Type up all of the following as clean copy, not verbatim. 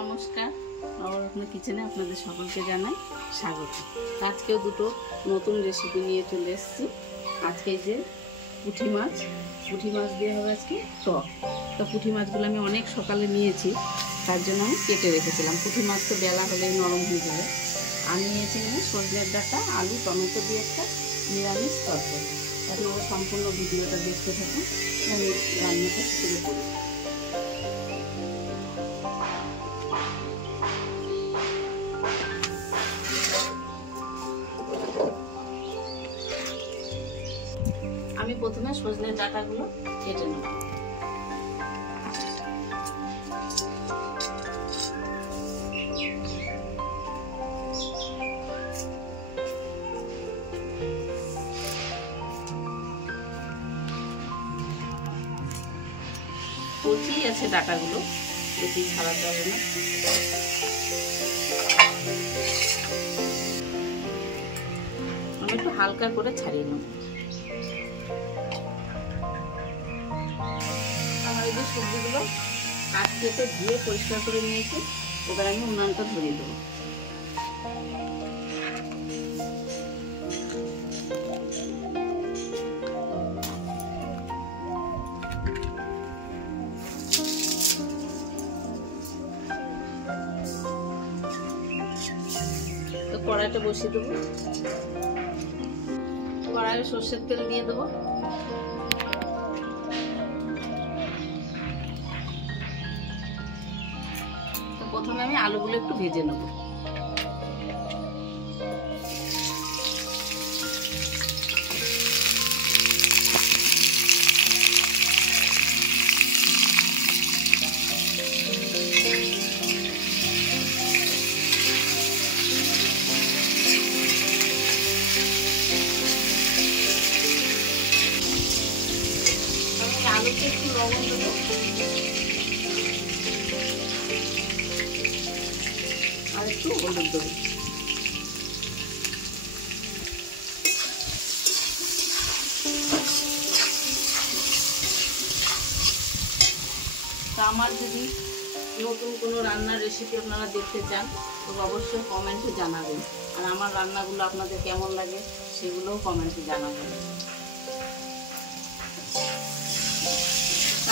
নমস্কার, নবরত্ন কিচেনে আপনাদের সকলকে জানাই স্বাগত। আজকেও দুটো নতুন রেসিপি নিয়ে চলে এসেছি। আজকে যে পুঁটি মাছ দিয়ে হবে আজকে টক। তো পুঁটি মাছগুলো আমি অনেক সকালে নিয়েছি, তার জন্য আমি কেটে রেখেছিলাম। পুঁটি মাছ তো বেলা হলে নরম হয়ে যাবে। আমি নিয়েছি সজনের ডাঁটা, আলু, টমেটো দিয়ে একটা নিরামিষ তরকারি। আপনারা সম্পূর্ণ ভিডিওটা দেখতে থাকুন, আমি রান্নাটা শুরু করি। আমি প্রথমে সজনের ডাঁটাগুলো কেটে নেব। কচি আছে ডাঁটাগুলো, বেশি ছাড়াতে হবে না। আমি একটু হালকা করে ছাড়িয়ে নেব। আমার এই যে সবজিগুলো কাট কেটে ধুয়ে পরিষ্কার করে নিয়েছি, এবার আমি উনানটা ধরিয়ে দেবো। তো কড়াইটা বসিয়ে দেবো। কড়াইয়ে সর্ষের তেল দিয়ে দেবো। প্রথমে আমি আলুগুলো একটু ভেজে নেব। আলুতে একটু লবণ দেবো, আর একটু হলুদ দেবো। তা আমার যদি নতুন কোনো রান্নার রেসিপি আপনারা দেখতে চান তো অবশ্যই কমেন্টে জানাবেন, আর আমার রান্নাগুলো আপনাদের কেমন লাগে সেগুলোও কমেন্টে জানাবেন।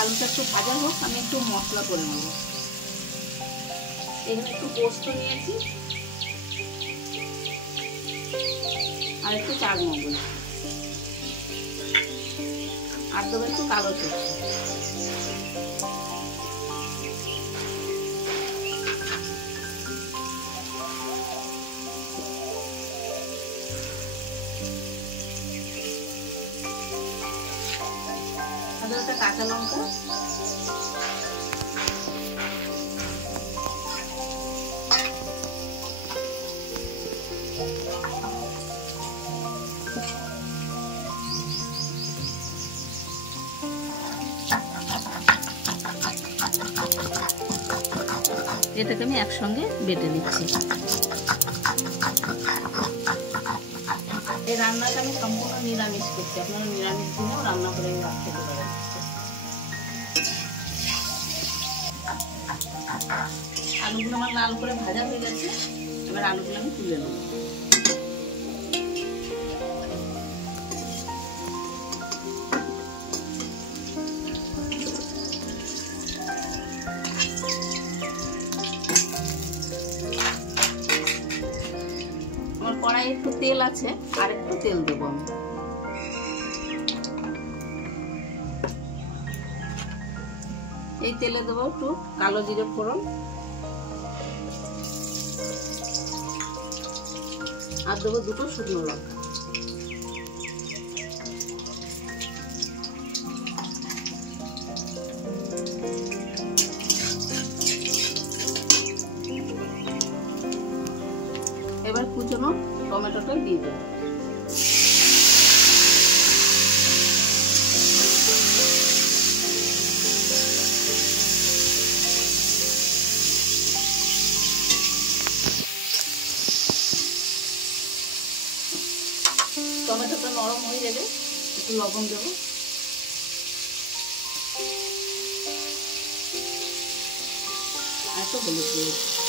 আলুটা একটু ভাজা হোক, আমি একটু মশলা করে নেব। এখানে একটু পোস্ত নিয়েছি আর একটু চারমগজ, আর দেবো একটু কালো সরষে। একটা কাঁচা লঙ্কা, এটাকে আমি একসঙ্গে বেটে নিচ্ছি। এই রান্নাটা আমি সম্পূর্ণ নিরামিষ করছি, আপনারা নিরামিষ দিনেও রান্না করে খেতে পারেন। আলুগুলো আমার লাল করে ভাজা হয়ে গেছে, এবার আলুগুলো আমি তুলে নেব। আমার কড়াইয়ে একটু তেল আছে, আর একটু তেল দেবো আমি। এই তেলে দেবো একটু কালো জিরে ফোড়ন, আর দেবো দুটো শুকনো লঙ্কা। এবার কুচনো টমেটোটা দিয়ে দেবো। টমেটোটা নরম হয়ে যাবে, একটু লবণ দেবো। আর একটু হলুদ দিয়ে দিচ্ছি।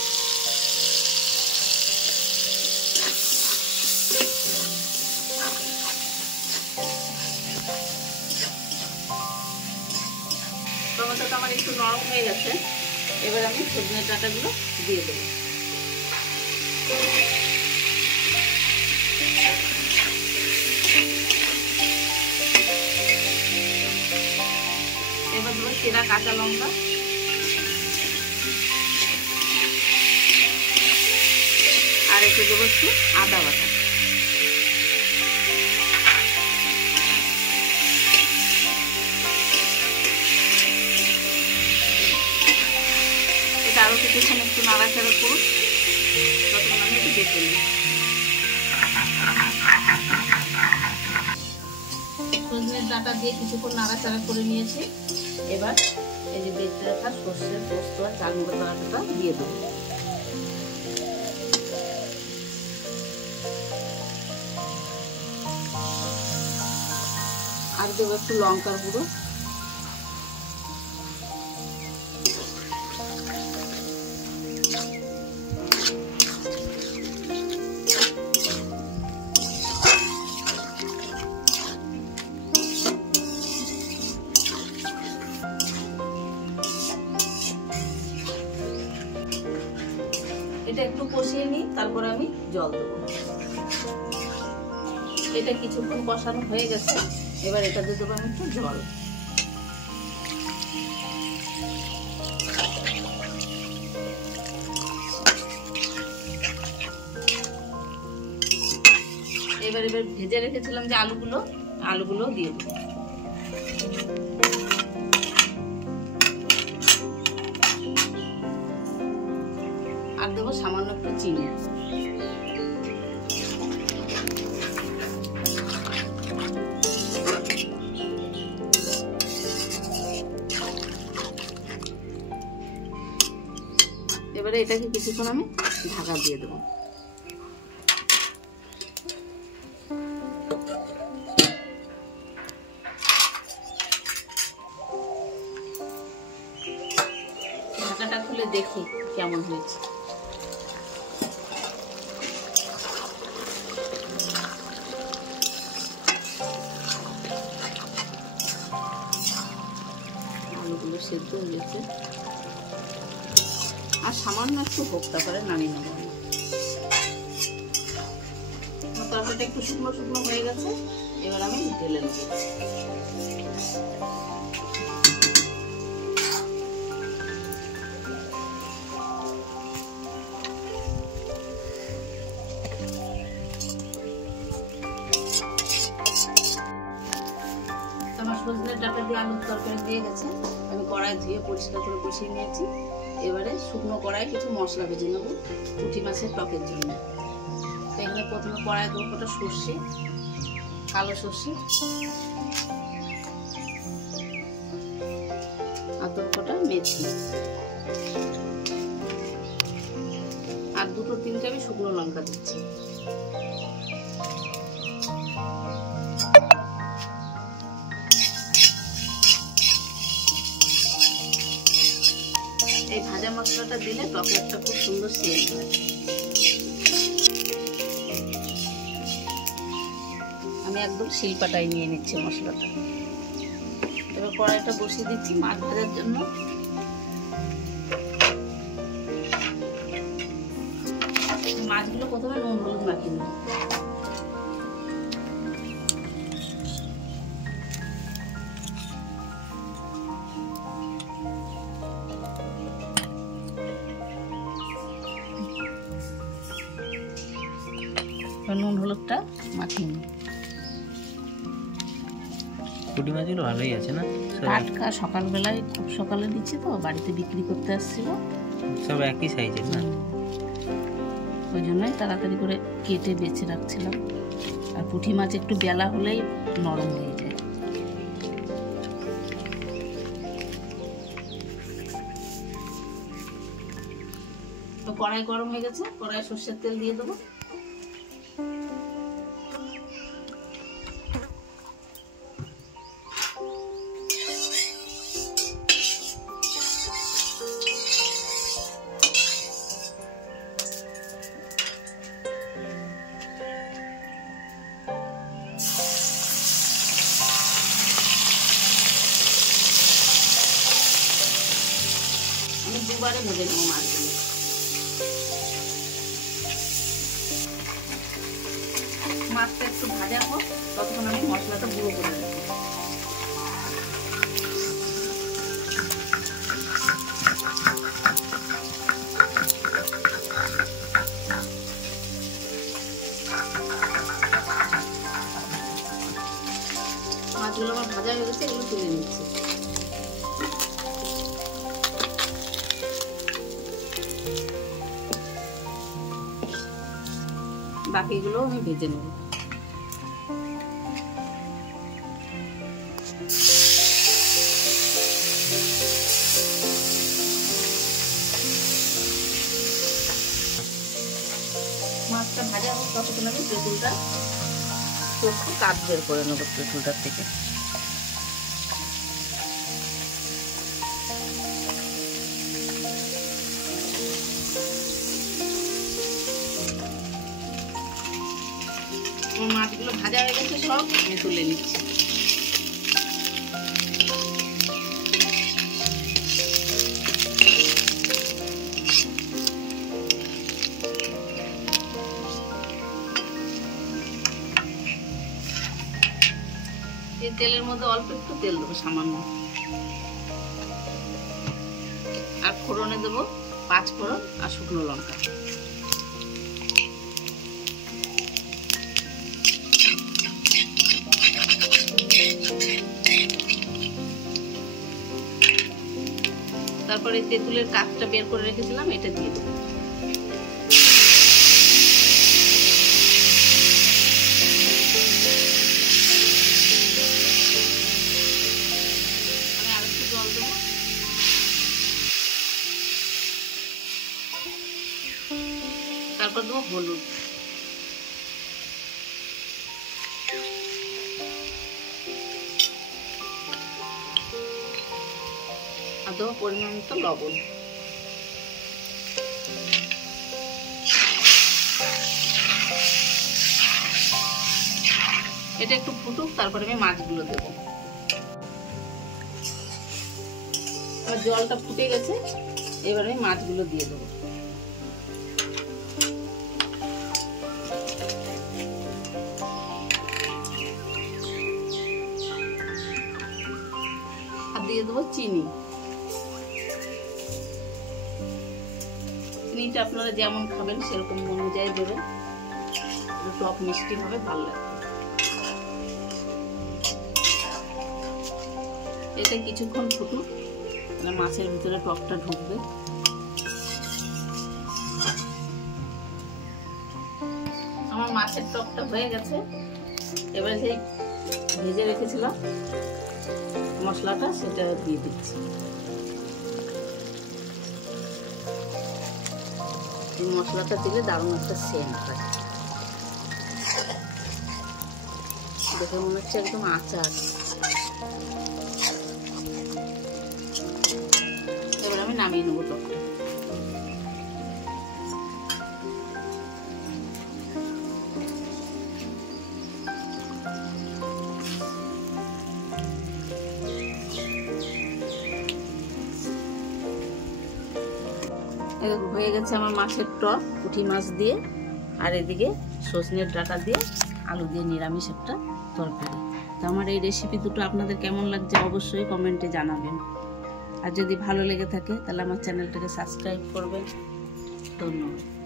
টমেটোটা আমার একটু নরম হয়ে গেছে, এবার আমি সজনে ডাঁটাগুলো দিয়ে দেবো। এবার দেবো চেরা কাঁচা লঙ্কা, আর একটু দেবো একটু আদা বাটা। এটা আরও কিছুক্ষণ একটু নাড়াচাড়া করুন, ততক্ষণ আমি একটু দেখে নিই। সজনের ডাঁটা দিয়ে কিছুক্ষণ নাড়াচাড়া করে নিয়েছি। এবার এই যে বেটে রাখা সর্ষের পোস্ত আর চালমুড়ো তরকারিটা দিয়ে দেবো। আর দেবো একটু লঙ্কার গুঁড়ো, এটা একটু কষিয়ে নিই, তারপর আমি জল দেবো। এটা কিছুক্ষণ কষানো হয়ে গেছে, এবার এটা দিয়ে দেবো আমি একটু জল। এবার ভেজে রেখেছিলাম যে আলুগুলো দিয়ে দেবো। আর দেবো সামান্য একটু চিনি। এবারে এটাকে কিছুক্ষণ আমি ঢাকা দিয়ে দেবো। ঢাকাটা খুলে দেখি কেমন হয়েছে। আলুগুলো সেদ্ধ হয়ে গেছে, আর সামান্য একটু ভোক্তা করে নামিয়ে নেব। তরকারিটা একটু শুকনো শুকনো হয়ে গেছে, এবার আমি ঢেলে নেব। আমার সজনের ডাঁটা দিয়ে আলুর তরকারি দিয়ে গেছে, আমি কড়াই ধুয়ে পরিষ্কার করে বসিয়ে নিয়েছি। এবারে শুকনো কড়াই কিছু মশলা ভেজে নেব পুঁটি মাছের টকের জন্য। এখানে প্রথমে কড়াই দেবো কটা সর্ষে, কালো সর্ষে, আর দেবো কটা মেথি, আর দুটো তিনটে আমি শুকনো লঙ্কা দিচ্ছি। এই ভাজা মশলাটা দিলে তরকারিটা খুব সুন্দর সেন্ট হয়। আমি একদম শিলপাটায় নিয়ে নিচ্ছি মশলাটা। এবার কড়াইটা বসিয়ে দিচ্ছি মাছ ভাজার জন্য। মাছগুলো প্রথমে নুন হলুদ মাখিয়ে নেব। নুন হলুদটা মাখিয়ে নিই। পুঁটি মাছগুলো ভালোই আছে না? টাটকা, সকালবেলায় খুব সকালে দিচ্ছি তো, বাড়িতে বিক্রি করতে আসছিল। সব একই সাইজের না? ওই জন্যই তাড়াতাড়ি করে কেটে বেছে রাখছিলাম। আর পুঁটি মাছ একটু বেলা হলেই নরম হয়ে যায়। তো কড়াই গরম হয়ে গেছে, কড়াই সর্ষের তেল দিয়ে দেবো। দুবারে ভেজে নেবো মাছগুলো। মাছটা একটু ভাজা হোক, ততক্ষণ আমি মশলাটা গুঁড়ো করে নেব। মাছগুলো আমার ভাজা হয়ে গেছে, এগুলো তুলে নিচ্ছি। বাকিগুলো আমি ভেজে নেব। মাছটা ভাজা হোক, ততক্ষণ আমি তেঁতুলটা একটু কাট বের করে নেবো তেঁতুলটার থেকে। মাছগুলো ভাজা হয়ে গেছে, সব আমি তুলে নিচ্ছি। এই তেলের মধ্যে অল্প একটু তেল দেবো, সামান্য, আর ফোড়নে দেবো 5 ফোড়ন আর শুকনো লঙ্কা। তারপরে তেঁতুলের কাঠটা বের করে রেখেছিলাম, এটা দিয়ে দেবো। আমি আর একটু জল দেবো। তারপর দেবো হলুদ। আর দেবো পরিমাণ মতো লবণ। এটা একটু ফুটুক, তারপরে আমি মাছগুলো দেবো। আমার জলটা ফুটে গেছে, এবার আমি মাছগুলো দিয়ে দেবো। আর দিয়ে দেবো চিনি। চিনিটা আপনারা যেমন খাবেন সেরকম অনুযায়ী দেবেন, টক মিষ্টি হবে, ভালো লাগবে। এটা কিছুক্ষণ ফুটুক, মাছের ভিতরে টকটা ঢুকবে। আমার মাছের টকটা হয়ে গেছে, এবার সেই ভেজে রেখেছিলাম মশলাটা, সেটা দিয়ে দিচ্ছি। এই মশলাটা দিলে দারুণ একটা সেন্ট হয়, দেখে মনে হচ্ছে একদম আচার। এবার আমি নামিয়ে নেবো টকটা। হয়ে গেছে আমার মাছের টক পুঁটি মাছ দিয়ে, আর এদিকে সজনের ডাঁটা দিয়ে আলু দিয়ে নিরামিষ একটা তরকারি। তো আমার এই রেসিপি দুটো আপনাদের কেমন লাগছে অবশ্যই কমেন্টে জানাবেন। আর যদি ভালো লেগে থাকে তাহলে আমার চ্যানেলটাকে সাবস্ক্রাইব করবেন। ধন্যবাদ।